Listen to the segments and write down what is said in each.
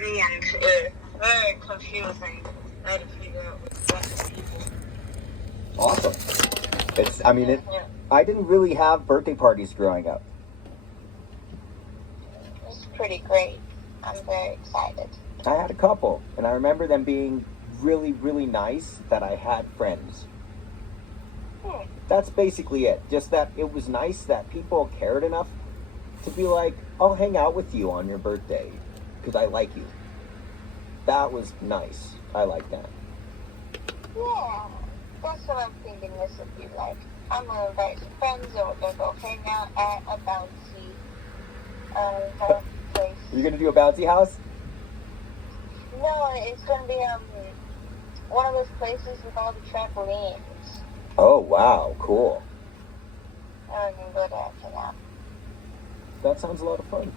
party, and it's very confusing. I had to figure out what the people. Awesome. I didn't really have birthday parties growing up. It's pretty great. I'm very excited. I had a couple, and I remember them being really, really nice that I had friends. That's basically it. Just that it was nice that people cared enough to be like, I'll hang out with you on your birthday because I like you. That was nice. I like that. Yeah, that's what I'm thinking this would be like. I'm going to invite some friends or we're going to go hang out at a bouncy place. You're going to do a bouncy house? No, it's going to be one of those places with all the trampolines. Oh, wow. Cool. I'm going to go there for that. That sounds a lot of fun.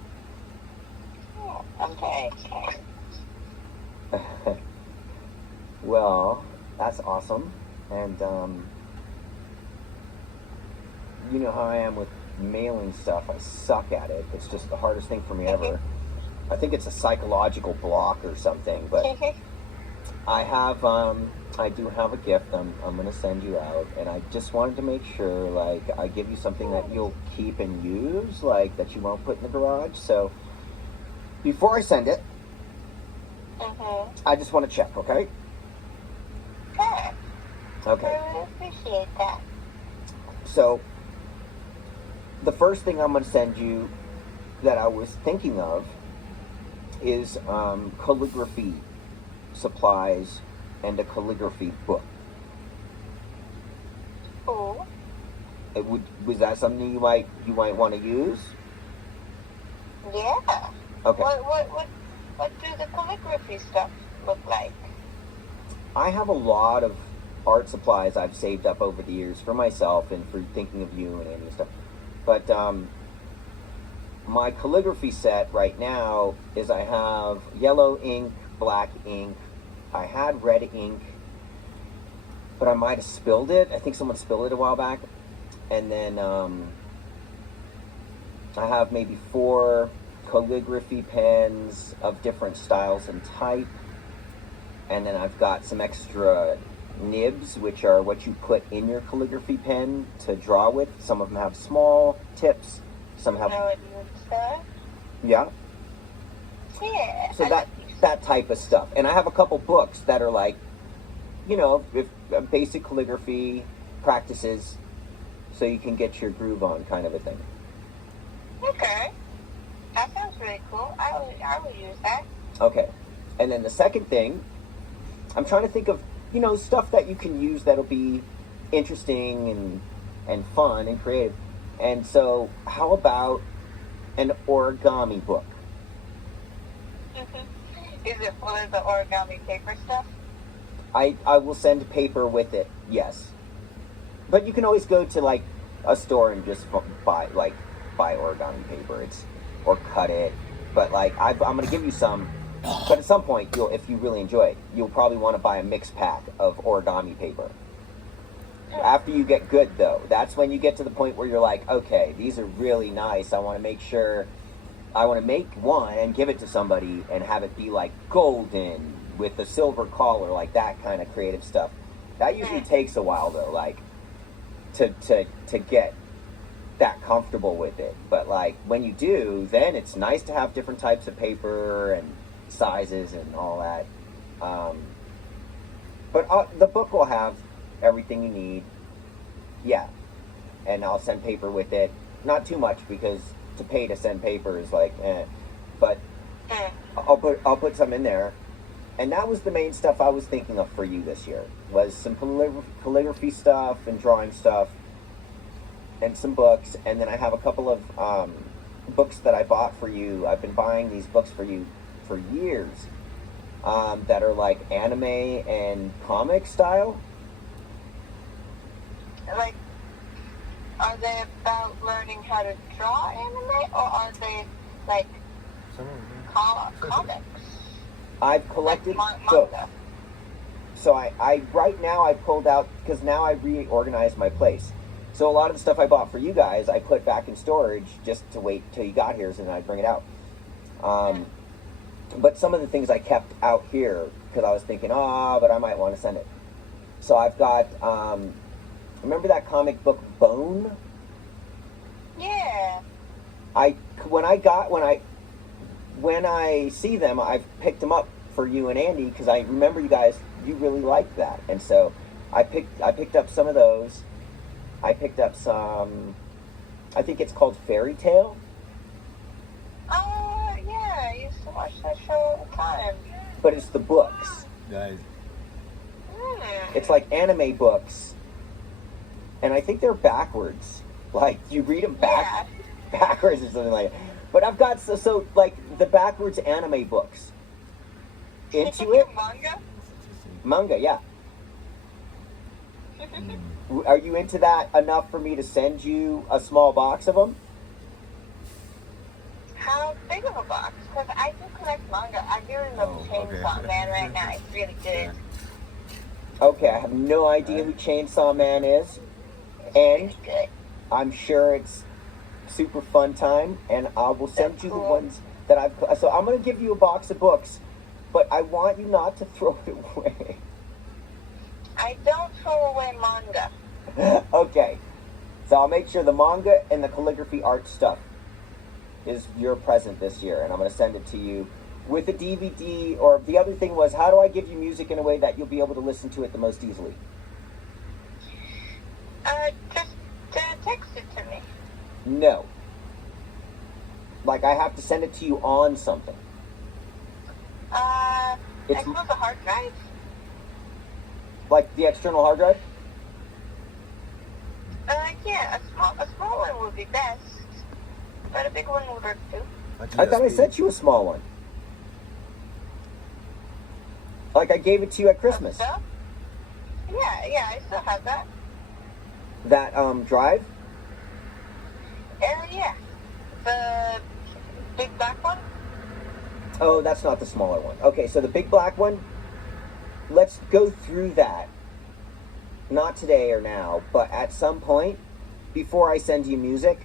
Yeah, I'm very excited. Well, that's awesome. And, you know how I am with mailing stuff. I suck at it. It's just the hardest thing for me ever. I think it's a psychological block or something, but I do have a gift I'm going to send you out, and I just wanted to make sure, like, I give you something that you'll keep and use, like, that you won't put in the garage. So, before I send it, I just want to check, okay? Sure. Okay. I really appreciate that. So, the first thing I'm going to send you that I was thinking of is calligraphy supplies and a calligraphy book. Cool. Was that something you might want to use? Yeah. Okay. What do the calligraphy stuff look like? I have a lot of art supplies I've saved up over the years for myself and for thinking of you and Amy and stuff. But my calligraphy set right now is I have yellow ink, black ink. I had red ink, but I might have spilled it. I think someone spilled it a while back. And then I have maybe 4 calligraphy pens of different styles and type. And then I've got some extra nibs, which are what you put in your calligraphy pen to draw with. Some of them have small tips. Some have... Yeah. Yeah. So that type of stuff. And I have a couple books that are like, you know, if basic calligraphy practices so you can get your groove on, kind of a thing. Okay. That sounds really cool. I will use that. Okay. And then the second thing, I'm trying to think of, you know, stuff that you can use that'll be interesting and fun and creative. And so how about an origami book? Is it full of the origami paper stuff? I will send paper with it, yes. But you can always go to like a store and just buy origami paper. Or cut it. But like I'm gonna give you some. But at some point, if you really enjoy it, you'll probably want to buy a mix pack of origami paper. After you get good, though, that's when you get to the point where you're like, okay, these are really nice. I want to make one and give it to somebody and have it be like golden with a silver collar, like that kind of creative stuff. That usually takes a while, though, like to get that comfortable with it. But like when you do, then it's nice to have different types of paper and sizes and all that. But the book will have everything you need. Yeah. And I'll send paper with it. Not too much, because to pay to send paper is like, But I'll put some in there. And that was the main stuff I was thinking of for you this year. Was some calligraphy stuff and drawing stuff. And some books. And then I have a couple of books that I bought for you. I've been buying these books for you for years. That are like anime and comic style. Like, are they about learning how to draw anime, or are they like comics? I've collected like both. manga. So I right now I pulled out, because now I reorganized my place. So a lot of the stuff I bought for you guys, I put back in storage just to wait till you got here, so then I'd bring it out. But some of the things I kept out here because I was thinking, but I might want to send it. So I've got, remember that comic book Bone? Yeah. When I see them, I've picked them up for you and Andy because I remember you really liked that, and so I picked up some of those. I picked up some. I think it's called Fairy Tale. Oh yeah, I used to watch that show all the time. But it's the books. Nice. It's like anime books, and I think they're backwards. Like you read them backwards or something like that. But I've got so like the backwards anime books. Into it? Manga, yeah. Are you into that enough for me to send you a small box of them? How big of a box? Because I do collect manga. I'm doing the Chainsaw Man right now. It's really good. Okay, I have no idea who Chainsaw Man is. It's And really good. I'm sure it's super fun time, and I will send you the cool. ones that I've... So I'm going to give you a box of books, but I want you not to throw it away. I don't throw away manga. Okay, so I'll make sure the manga and the calligraphy art stuff is your present this year, and I'm going to send it to you with a DVD. Or the other thing was, how do I give you music in a way that you'll be able to listen to it the most easily? Just text it to me. No. Like, I have to send it to you on something. I It's suppose a hard drive. like the external hard drive? Yeah, a small one would be best, but a big one would work too. I thought I sent you a small one. Like I gave it to you at Christmas. Stuff? Yeah, I still have that. That drive? Yeah. The big black one? Oh, that's not the smaller one. Okay, so the big black one, let's go through that. Not today or now, but at some point before I send you music.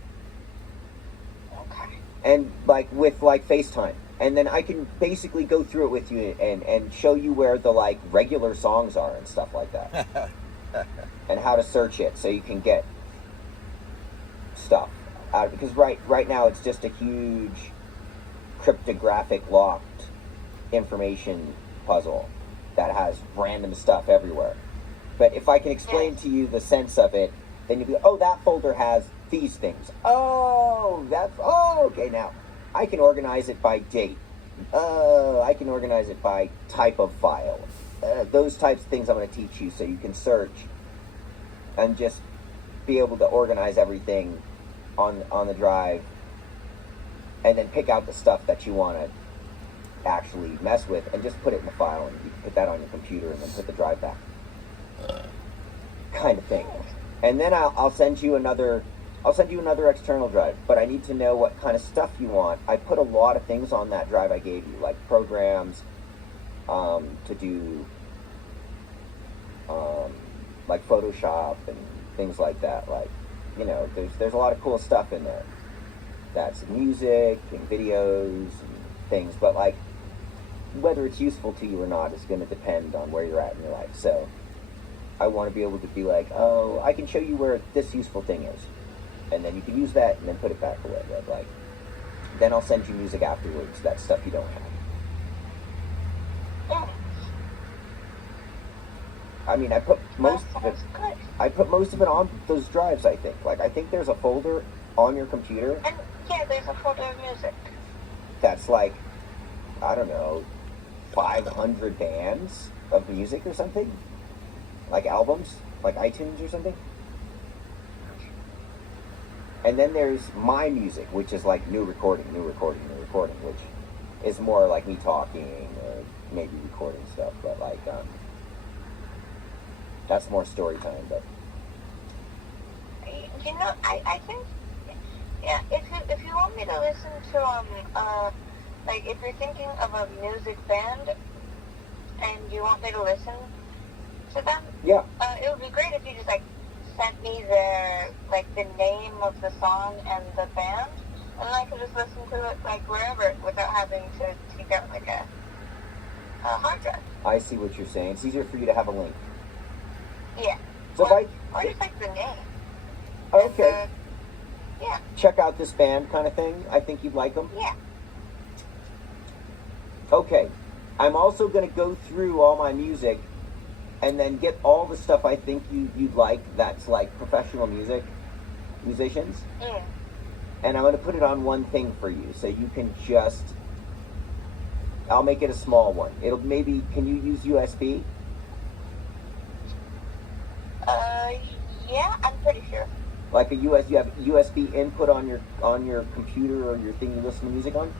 Okay. And like with like FaceTime. And then I can basically go through it with you and show you where the like regular songs are and stuff like that. And how to search it so you can get stuff out, because right now it's just a huge cryptographic locked information puzzle that has random stuff everywhere. But if I can explain to you the sense of it, then you'll be, oh, that folder has these things. Oh, okay, now I can organize it by date. I can organize it by type of file. Those types of things I'm going to teach you so you can search and just be able to organize everything on the drive, and then pick out the stuff that you want to actually mess with and just put it in the file, and you can put that on your computer and then put the drive back. Kind of thing. And then I'll send you another external drive, but I need to know what kind of stuff you want. I put a lot of things on that drive I gave you, like programs to do like Photoshop and things like that. Like, you know, there's a lot of cool stuff in there. That's music and videos and things, but like whether it's useful to you or not is going to depend on where you're at in your life. So I want to be able to be like, oh, I can show you where this useful thing is, and then you can use that and then put it back away. Right? Like, then I'll send you music afterwards. That's stuff you don't have. I mean, I put most of it. I put most of it on those drives. I think. Like, I think there's a folder on your computer. And yeah, there's a folder of music. That's like, I don't know, 500 bands of music or something. Like albums, like iTunes or something. And then there's my music, which is like new recording, which is more like me talking or maybe recording stuff, but like that's more story time. But you know, I think, yeah, if you want me to listen to like if you're thinking of a music band and you want me to listen to them, yeah, it would be great if you just like sent me the name of the song and the band, and I can just listen to it like wherever without having to take out like a hard drive. I see what you're saying. It's easier for you to have a link. Yeah. So or, if or just like the name. Okay. And, yeah. Check out this band kind of thing. I think you'd like them. Yeah. Okay. I'm also going to go through all my music and then get all the stuff I think you'd like that's like professional musicians. Mm. And I'm going to put it on one thing for you so you can just... I'll make it a small one. It'll maybe... Can you use USB? Yeah, I'm pretty sure. Like you have USB input on your computer or your thing you listen to music on?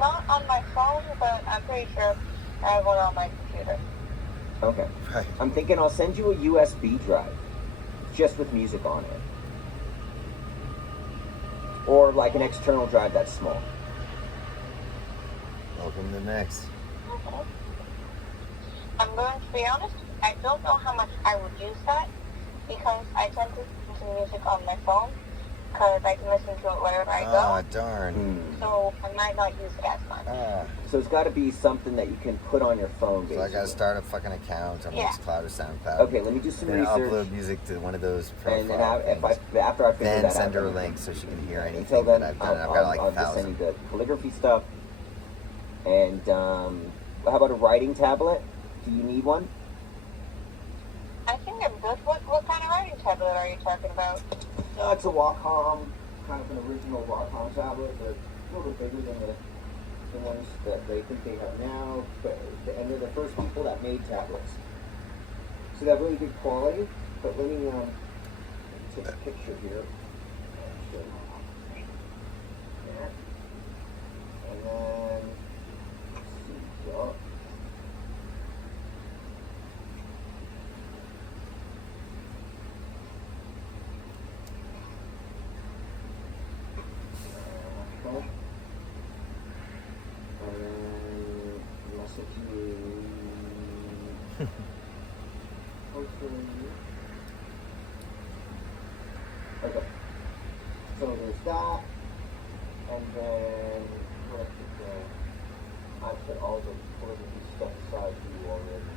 Not on my phone, but I'm pretty sure I have one on my computer. Okay. Right. I'm thinking I'll send you a USB drive just with music on it. Or like an external drive that's small. Welcome to the next. Okay. I'm going to be honest, I don't know how much I would use that because I tend to listen to music on my phone because I can listen to it wherever I Ah, go. darn. So I might not use it as much. Ah. So it's got to be something that you can put on your phone, So basically. I gotta start a fucking account on Yeah. Mixcloud or SoundCloud. Okay, let me do some Then research. upload music to one of those And then profile after I figure then that out, send her a then- link so she can hear anything Until then, that I've done. I've got I'll like just send 1,000. you the calligraphy stuff. And how about a writing tablet? Do you need one? I think I'm good. What kind of writing tablet are you talking about? It's a Wacom, kind of an original Wacom tablet, but a little bit bigger than the ones that they think they have now. And they're the first people that made tablets. So they have really good quality. But let me take a picture here. Yeah. And then, let's see, so, okay. And then message you. Hopefully. Okay. So there's that. And then what did I put all the calligraphy stuff aside for you already.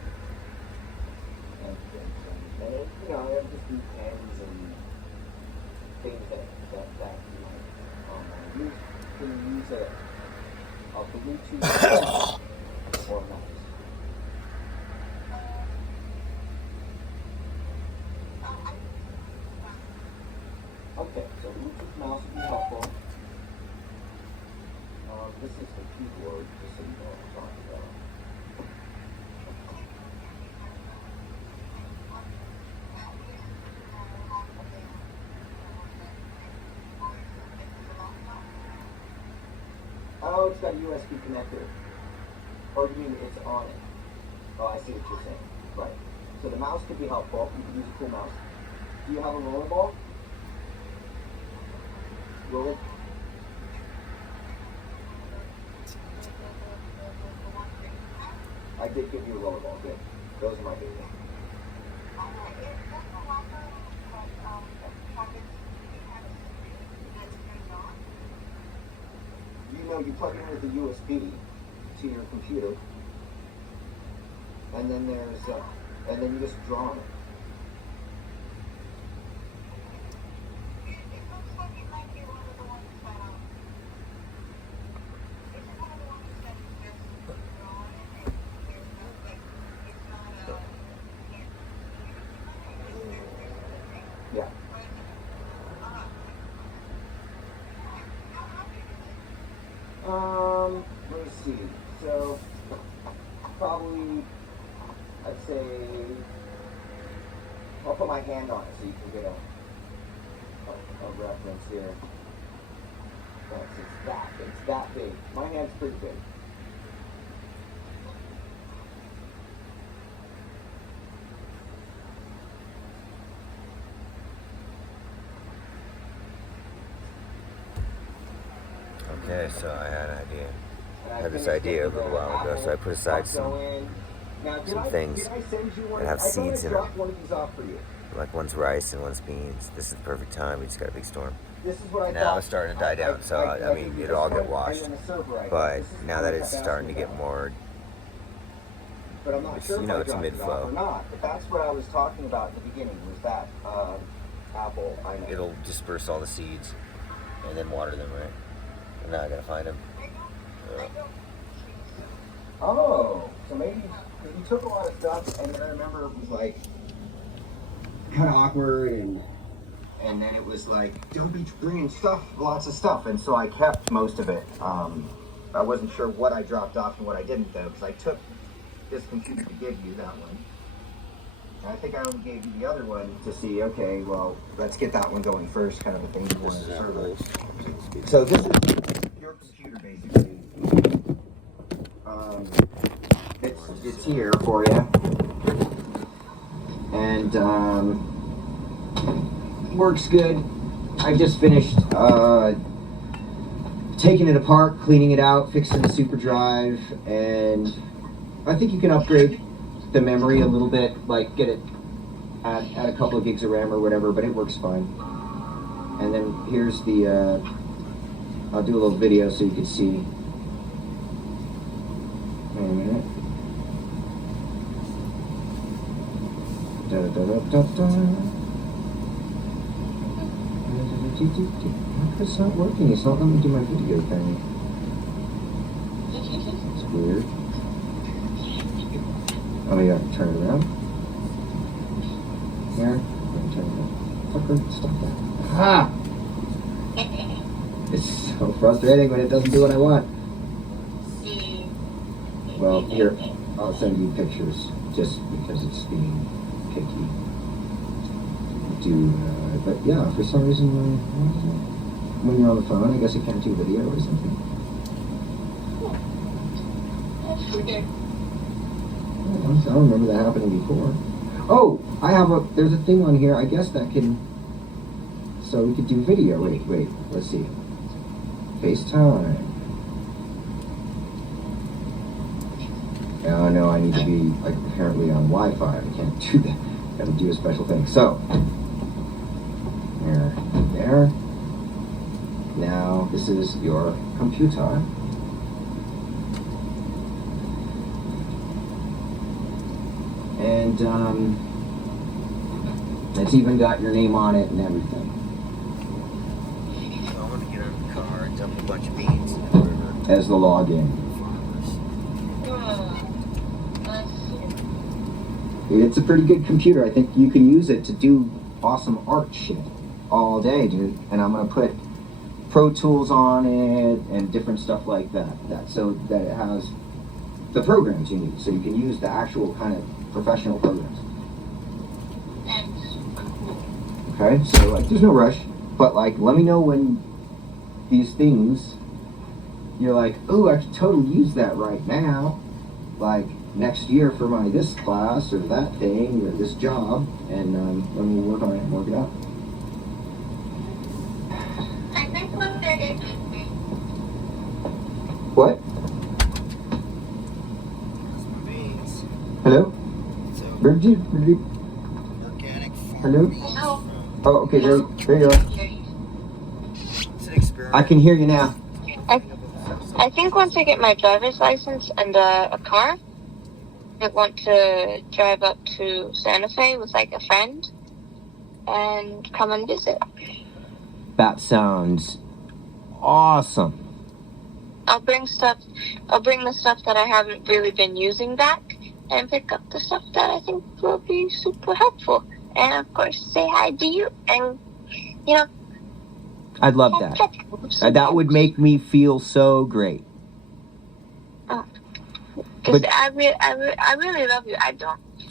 And you know, it'll just be pens and things that you might use. Can you use a Bluetooth or mouse? Okay, so Bluetooth mouse would be helpful. This is the keyboard, just so you know what I'm talking about. Oh, it's got a USB connector. Or you mean it's on it? Oh, I see what you're saying. Right. So the mouse could be helpful. You can use a cool mouse. Do you have a rollerball? Roller? I did give you a rollerball. Good. Those are my favorite. You know, you plug it in with a USB to your computer, and then and then you just draw on it. Yeah. Let me see. So, probably, I'd say, I'll put my hand on it so you can get a reference here. It's that big. My hand's pretty big. Okay, so I had an idea. I had this idea a little while ago, so I put aside some things that have seeds in them. Like one's rice and one's beans. This is the perfect time. We just got a big storm. Now it's starting to die down, so I mean, it'll all get washed. But now that it's starting to get more, it's, you know, it's mid-flow. But that's what I was talking about in the beginning, was that apple. It'll disperse all the seeds and then water them, right? And now I gotta find them. Oh, so maybe because you took a lot of stuff, and then I remember it was like kind of awkward, and then it was like, don't be bringing stuff, lots of stuff, and so I kept most of it. I wasn't sure what I dropped off and what I didn't, though, because I took this computer to give you that one. And I think I only gave you the other one to see, okay, well, let's get that one going first, kind of a thing. This is our goals. So this is your computer, basically. It's here for you, and works good. I just finished taking it apart, cleaning it out, fixing the super drive, and I think you can upgrade the memory a little bit, like get it at a couple of gigs of RAM or whatever, but it works fine. And then here's the I'll do a little video so you can see. Wait a minute. It's not working. It's not letting me do my video thing. It's weird. Oh yeah, turn it around. Here. Turn it around. Fucker, stop that. Ah! It's so frustrating when it doesn't do what I want. Well, here, I'll send you pictures just because it's being picky. But yeah, for some reason, when you're on the phone, I guess you can't do video or something. That's weird. I don't remember that happening before. Oh, there's a thing on here, I guess that can, so we could do video. Wait, let's see. FaceTime. Oh no, I need to be like apparently on Wi-Fi. I can't do that. Gotta do a special thing. So, there. Now, this is your computer. And, it's even got your name on it and everything. So I'm gonna get in the car and dump a bunch of beans. As the login. It's a pretty good computer. I think you can use it to do awesome art shit all day, dude. And I'm gonna put Pro Tools on it and different stuff like that. So that it has the programs you need, so you can use the actual kind of professional programs. Okay, so like, there's no rush, but like, let me know when these things you're like, oh, I could totally use that right now, like next year for my this class or that thing or this job, and then we'll work on it and work it out. I think what they're doing. What? Hello? Bridget? Organic Hello? No. Oh, okay, there you are. It's an experiment. I can hear you now. I think once I get my driver's license and a car, I want to drive up to Santa Fe with like a friend and come and visit. That sounds awesome. I'll bring the stuff that I haven't really been using back and pick up the stuff that I think will be super helpful. And of course, say hi to you and, I'd love that. That would make me feel so great. Because I really love you.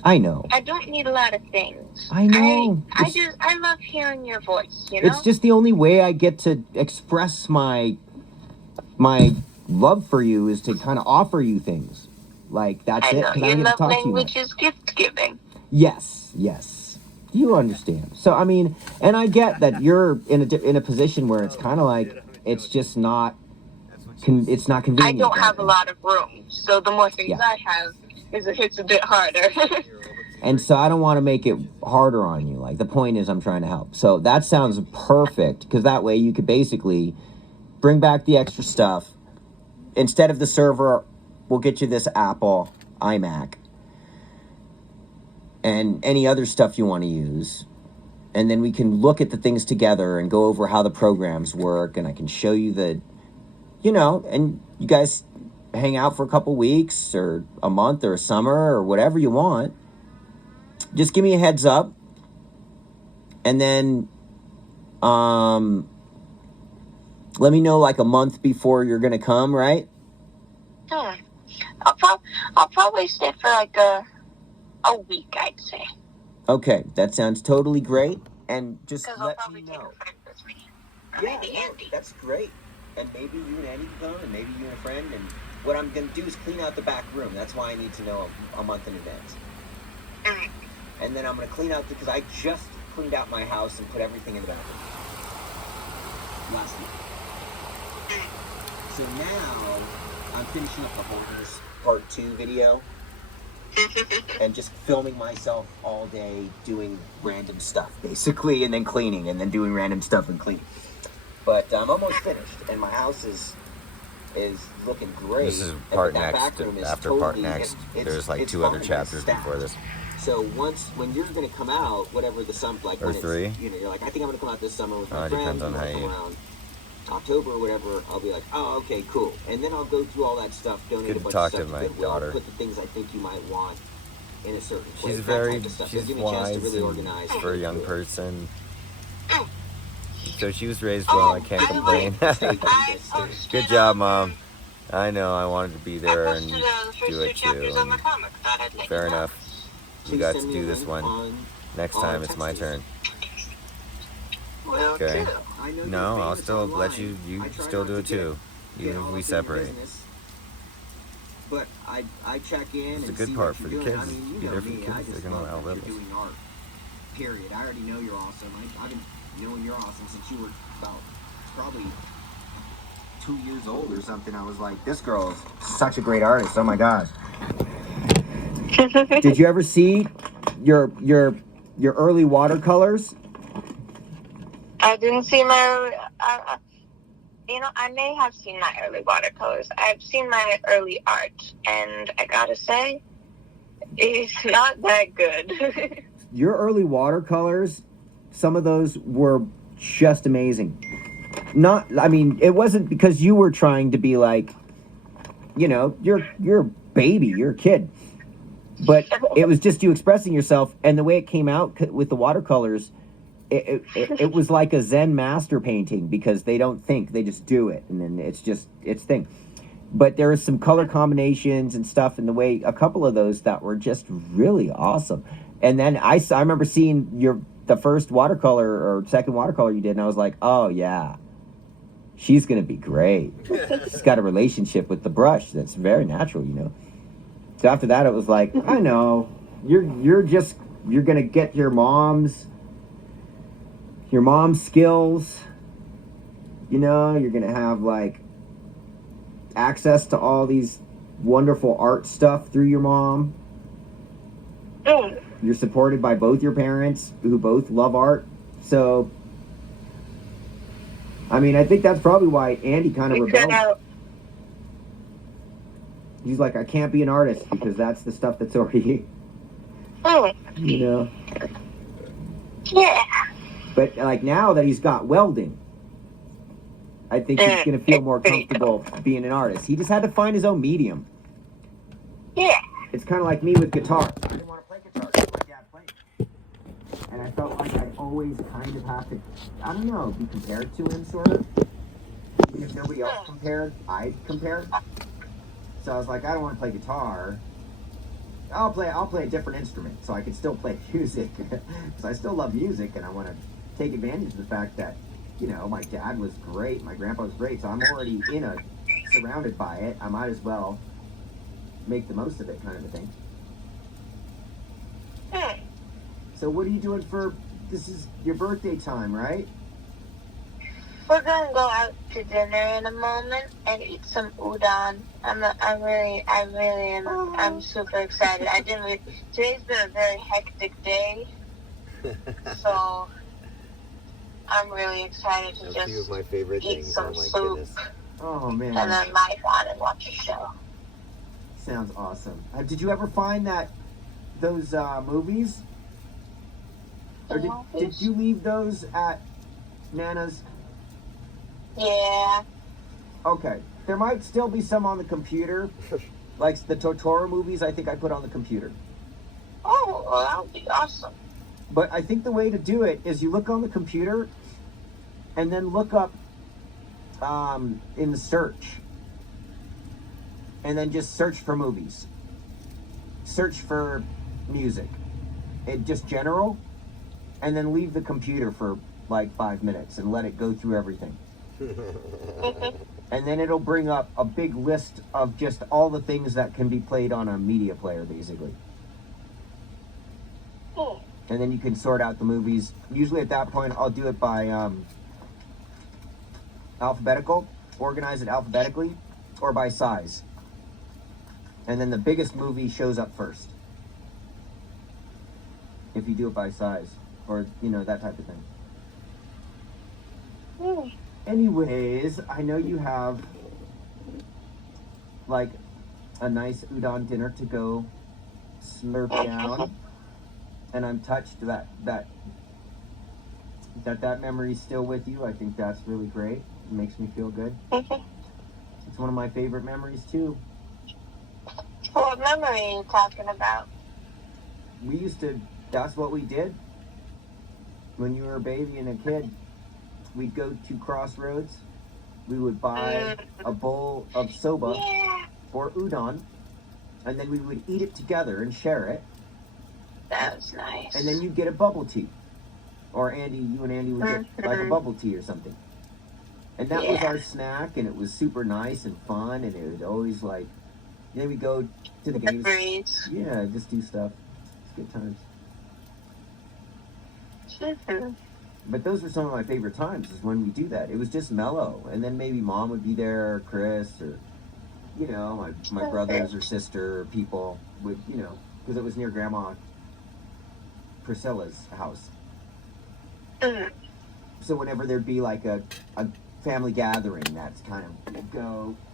I know. I don't need a lot of things. I know. I love hearing your voice, you know? It's just the only way I get to express my love for you is to kind of offer you things. Like, that's it. I know. I Your get to love talk to you language is gift giving. Yes. You understand. So, I mean, and I get that you're in a position where it's kind of like, it's just not, it's not convenient. I don't have a lot of room, so the more things Yeah. I have, it's a bit harder. And so I don't want to make it harder on you. Like, the point is I'm trying to help. So that sounds perfect, because that way you could basically bring back the extra stuff. Instead of the server, we'll get you this Apple iMac and any other stuff you want to use. And then we can look at the things together and go over how the programs work. And I can show you the, and you guys hang out for a couple weeks or a month or a summer or whatever you want. Just give me a heads up. And then let me know like a month before you're going to come, right? I'll probably stay for like a week, I'd say. Okay, that sounds totally great. And just let me know. Take a friend with me. Yeah, no, that's great. And maybe you and Andy can come, and maybe you and a friend. And what I'm going to do is clean out the back room. That's why I need to know a month in advance. Alright. And then I'm going to clean out, because I just cleaned out my house and put everything in the bathroom last week. So now I'm finishing up the Hoarders Part 2 video. And just filming myself all day doing random stuff, basically, and then cleaning, and then doing random stuff and cleaning. But I'm almost finished, and my house is looking great. This is part and that next. back room is After totally, part next, there's like 2 other fine, chapters it's stacked. before this. So when you're gonna come out, whatever the summer, like Or when 3. it's, you're like, I think I'm gonna come out this summer with my Depends friends. on how you. Around October or whatever, I'll be like, oh, okay, cool. And then I'll go through all that stuff, donate Good a to bunch talk of to stuff my Goodwill, daughter. put the things I think you might want in a certain place. She's that very, type of stuff. she's Give me a chance wise to really and organize for a young do it. person. So she was raised well. I can't complain. Good job, Mom. I know. I wanted to be there and do it too. And fair enough. You got to do this one. Next time it's my turn. Okay. No, I'll still let you. You still do it too, even if we separate. But I check in. It's a and good see part what for you're the doing. kids. I mean, Be there for the me, kids. I just They're gonna love that outlive you're us. doing art. Period. I already know you're awesome. I've been knowing you're awesome since you were about probably 2 years old or something. I was like, this girl is such a great artist. Oh my gosh. Did you ever see your early watercolors? I didn't see my. I may have seen my early watercolors. I've seen my early art, and I gotta say, it's not that good. Your early watercolors, some of those were just amazing. It wasn't because you were trying to be like, you're a baby, you're a kid. But it was just you expressing yourself, and the way it came out with the watercolors, it was like a Zen master painting, because they don't think, they just do it, and then it's thing. But there is some color combinations and stuff in the way, a couple of those that were just really awesome. And then I remember seeing the first watercolor or second watercolor you did, and I was like, oh yeah, she's gonna be great. She's got a relationship with the brush that's very natural, So after that, it was like, I know, you're gonna get your mom's skills. You're gonna have like access to all these wonderful art stuff through your mom. You're supported by both your parents, who both love art. So, I think that's probably why Andy kind of rebelled. He's like, I can't be an artist because that's the stuff that's already, Yeah. But like now that he's got welding, I think he's going to feel more comfortable being an artist. He just had to find his own medium. Yeah. It's kind of like me with guitar. I didn't want to play guitar because my dad played. And I felt like I always kind of have to, I don't know, be compared to him, sort of. Even if nobody else compared, I'd compare. So I was like, I don't want to play guitar. I'll play a different instrument so I can still play music. Because I still love music, and I want to take advantage of the fact that, my dad was great, my grandpa was great, so I'm already surrounded by it. I might as well make the most of it, kind of a thing. So what are you doing this is your birthday time, right? We're gonna go out to dinner in a moment and eat some udon. I'm super excited. Today's been a very hectic day, so I'm really excited to A just few of my favorite eat things. some Oh my soup goodness. Oh man, and then lie down and watch a show. sounds awesome. Did you ever find those movies? Or did you leave those at Nana's? Yeah. Okay. There might still be some on the computer. Like the Totoro movies, I think I put on the computer. Oh, well, that would be awesome. But I think the way to do it is you look on the computer and then look up in the search. And then just search for movies. Search for music. Just general. And then leave the computer for like 5 minutes and let it go through everything. And then it'll bring up a big list of just all the things that can be played on a media player, basically. And then you can sort out the movies. Usually at that point, I'll do it by alphabetical, organize it alphabetically, or by size. And then the biggest movie shows up first. If you do it by size, or, that type of thing. Anyways, I know you have like a nice udon dinner to go slurp down, and I'm touched that memory's still with you. I think that's really great. It makes me feel good. It's one of my favorite memories too. What memory are you talking about? That's what we did when you were a baby and a kid. We'd go to Crossroads. We would buy a bowl of soba or udon, and then we would eat it together and share it. That was nice. And then you'd get a bubble tea. Or you and Andy would get like a bubble tea or something. And that was our snack, and it was super nice and fun, and it was always like, then we go to the games. Yeah, just do stuff. It's good times. But those were some of my favorite times, is when we do that. It was just mellow. And then maybe Mom would be there, or Chris, or, my brothers or sister or people would, because it was near Grandma Priscilla's house. So whenever there'd be like a family gathering, that's kind of,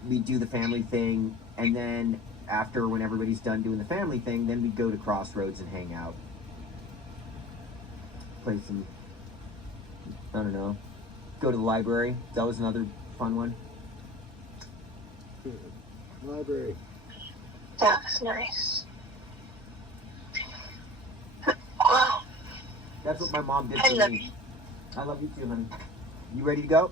we'd do the family thing, and then after, when everybody's done doing the family thing, then we'd go to Crossroads and hang out. Play some, I don't know, go to the library. That was another fun one. Library. That was nice. Wow. That's what my mom did for me. I love you too, honey. You ready to go?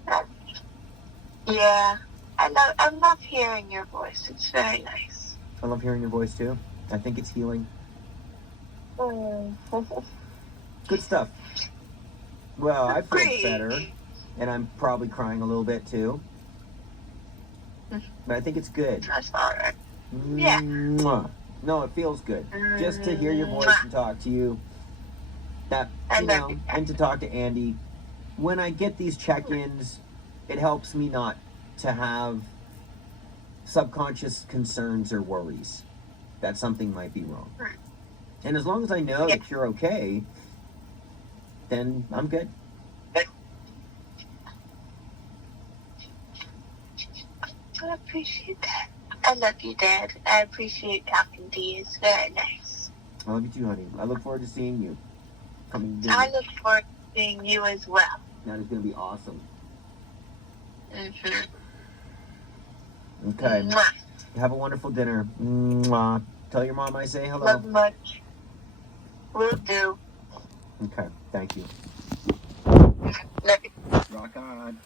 Yeah. I love hearing your voice. It's very nice. I love hearing your voice too. I think it's healing. Good stuff. Well, I feel better, and I'm probably crying a little bit too. But I think it's good. That's all right. Yeah. Mwah. No, it feels good. Just to hear your voice and talk to you. And to talk to Andy. When I get these check-ins, it helps me not to have subconscious concerns or worries that something might be wrong. And as long as I know that you're okay, then I'm good. I appreciate that. I love you, Dad. I appreciate talking to you. It's very nice. I love you too, honey. I look forward to seeing you. I look forward to seeing you as well. That is going to be awesome. Mm-hmm. Okay. Mwah. Have a wonderful dinner. Mwah. Tell your mom I say hello. Love much. Will do. Okay. Thank you. Love you. Rock on.